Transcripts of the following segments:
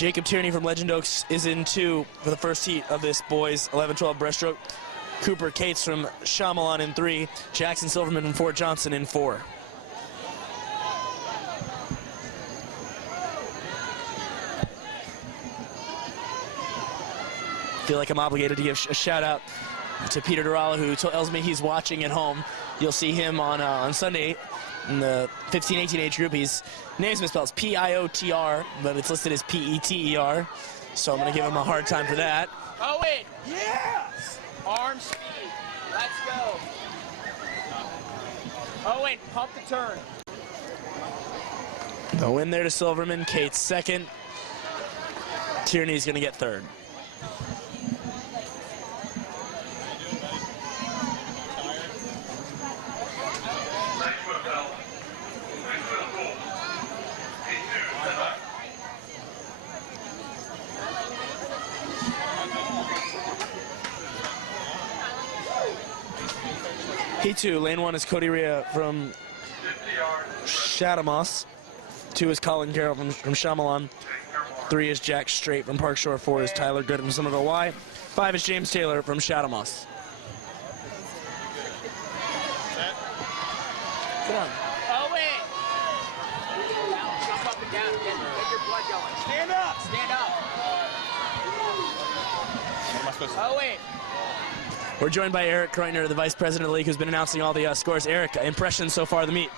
Jacob Tierney from Legend Oaks is in 2 for the first heat of this boys 11-12 breaststroke. Cooper Cates from Shyamalan in 3. Jackson Silverman from Fort Johnson in 4. Feel like I'm obligated to give a shout out to Peter Durala, who tells me he's watching at home. You'll see him on Sunday in the 15-18 age group. His name's misspelled P-I-O-T-R, but it's listed as P-E-T-E-R. So I'm going to give him a hard time for that. Owen! Yes! Arm speed. Let's go. Owen, pump the turn. The win there to Silverman. Cates second. Tierney's going to get third. Heat 2, lane 1 is Cody Rhea from Shadamos. 2 is Colin Carroll from Shyamalan. 3 is Jack Strait from Park Shore. 4 is Tyler Good from Somerville Y. 5 is James Taylor from Shadamos. Come on. Oh, wait. Jump up and down. Get your blood going. Stand up. Stand up. What am I supposed to do? Oh, wait. We're joined by Eric Kreutner, the Vice President of the League, who's been announcing all the scores. Eric, impressions so far of the meet?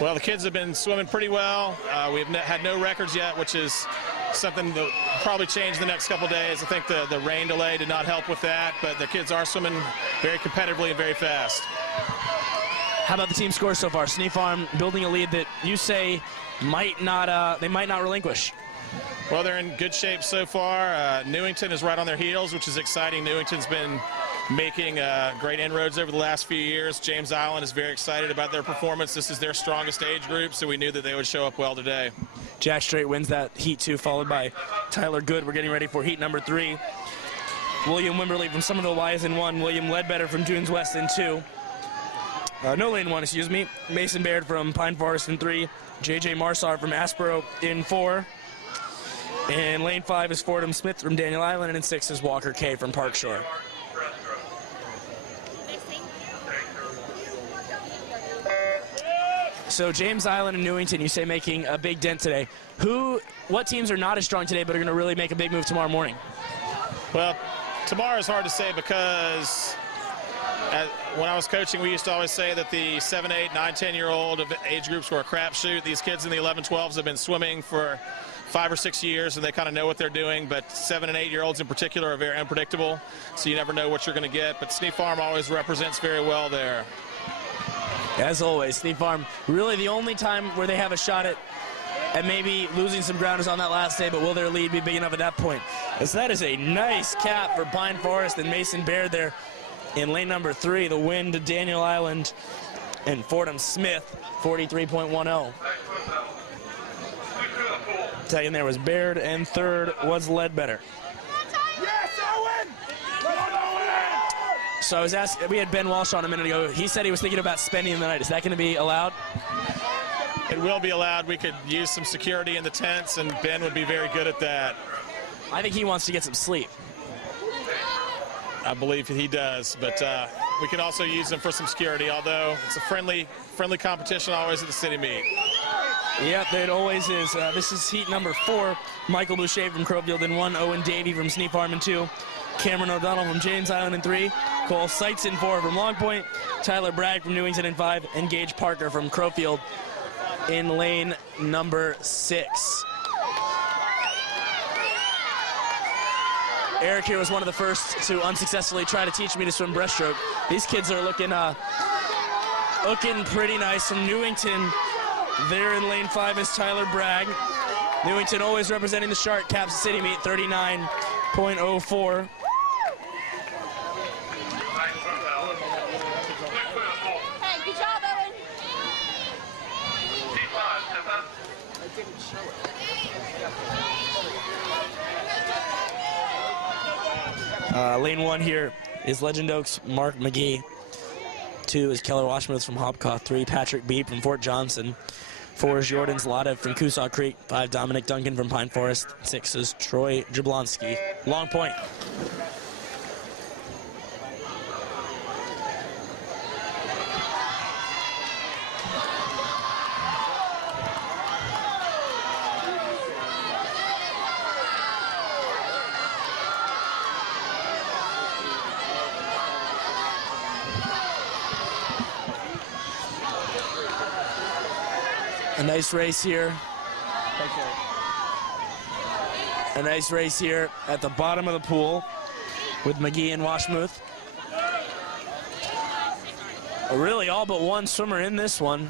Well, the kids have been swimming pretty well. We've had no records yet, which is something that will probably change the next couple days. I think the rain delay did not help with that, but the kids are swimming very competitively and very fast. How about the team scores so far? Snee Farm building a lead that you say might not relinquish. Well, they're in good shape so far. Newington is right on their heels, which is exciting. Newington's been making great inroads over the last few years. James Island is very excited about their performance. This is their strongest age group, so we knew that they would show up well today. Jack Strait wins that Heat 2, followed by Tyler Good. We're getting ready for Heat number 3. William Wimberly from Somerville Y is in 1. William Ledbetter from Dunes West in 2. No, lane 1, excuse me. Mason Baird from Pine Forest in 3. J.J. Marsar from Aspero in 4. And lane 5 is Fordham Smith from Daniel Island, and in 6 is Walker K from Park Shore. So James Island and Newington, you say, making a big dent today. What teams are not as strong today but are going to really make a big move tomorrow morning? Well, tomorrow is hard to say because when I was coaching, we used to always say that the 7, 8, 9, 10-year-old age groups were a crapshoot. These kids in the 11, 12s have been swimming for 5 or 6 years, and they kind of know what they're doing, but 7 and 8-year-olds in particular are very unpredictable, so you never know what you're going to get. But Snee Farm always represents very well there. As always, Snee Farm, really the only time where they have a shot at maybe losing some ground is on that last day, but will their lead be big enough at that point? As that is a nice cap for Pine Forest and Mason Baird there in lane number 3. The win to Daniel Island and Fordham Smith, 43.10. Second there was Baird, and third was Ledbetter. Yes, Owen! So I was asking, we had Ben Walsh on a minute ago. He said he was thinking about spending the night. Is that going to be allowed? It will be allowed. We could use some security in the tents, and Ben would be very good at that. I think he wants to get some sleep. I believe he does, but we could also use him for some security, although it's a friendly competition always at the city meet. Yep, it always is. This is heat number 4. Michael Boucher from Crowfield in 1. Owen Davey from Snee Farm in 2. Cameron O'Donnell from James Island in 3. Cole Seitz in 4 from Long Point. Tyler Bragg from Newington in 5. And Gage Parker from Crowfield in lane number 6. Eric here was one of the first to unsuccessfully try to teach me to swim breaststroke. These kids are looking pretty nice. From Newington, there in lane 5 is Tyler Bragg. Newington always representing the Shark Caps City meet, 39.04. Hey, good job, Owen. Lane 1 here is Legend Oaks' Mark McGee. 2 is Keller Washmuth from Hopkoth. 3, Patrick Beebe from Fort Johnson. 4 is Jordan Zlatev from Coosaw Creek. 5, Dominic Duncan from Pine Forest. 6 is Troy Jablonski. Long point. A nice race here. A nice race here at the bottom of the pool with McGee and Washmuth. Really all but one swimmer in this one.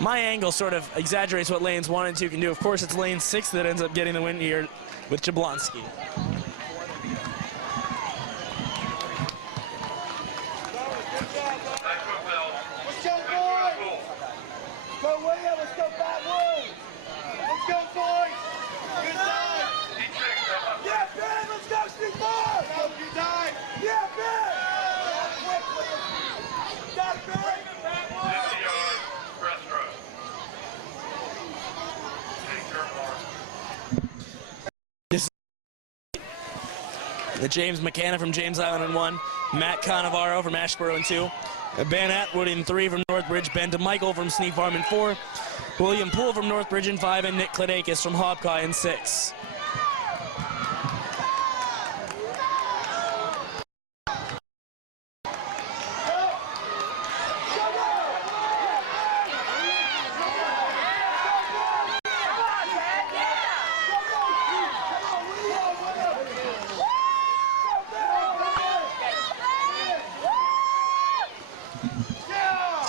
My angle sort of exaggerates what lanes 1 and 2 can do. Of course, it's lane 6 that ends up getting the win here with Jablonski. The James McCanna from James Island in 1, Matt Cannavaro from Ashboro in 2, Ben Atwood in 3 from Northbridge, Ben DeMichael from Sneed Farm in 4, William Poole from Northbridge in 5, and Nick Kladakis from Hobkai in 6.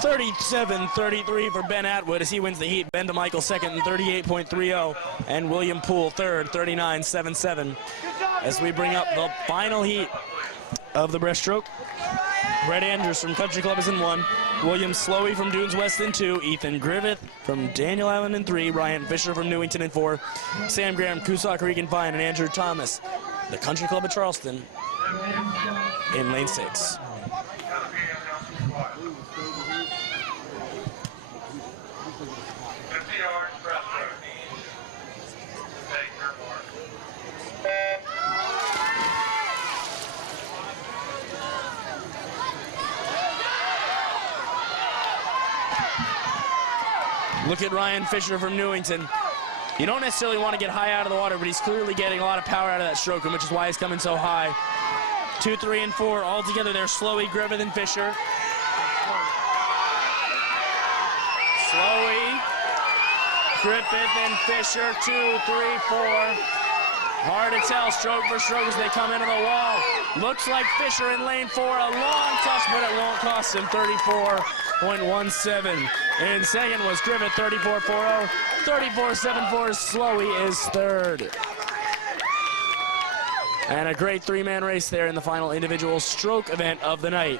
$37.33 for Ben Atwood as he wins the heat. Ben DeMichael second in 38.30, and William Poole third, 39.77. As we bring up the final heat of the breaststroke, Brett Andrews from Country Club is in 1, William Slowey from Dunes West in 2, Ethan Griffith from Daniel Island in 3, Ryan Fisher from Newington in 4, Sam Graham, Coosaw Creek in 5, and Andrew Thomas, the Country Club of Charleston, in lane 6. Look at Ryan Fisher from Newington. You don't necessarily want to get high out of the water, but he's clearly getting a lot of power out of that stroke, which is why he's coming so high. 2, 3, and 4 all together there. Slowey, Griffith, and Fisher. Slowey, Griffith, and Fisher. 2, 3, 4. Hard to tell stroke for stroke as they come into the wall. Looks like Fisher in lane 4. A long touch, but it won't cost him. 34.17. In second was Griffith, 34.40. 34.74. Slowey is third. And a great 3-man race there in the final individual stroke event of the night.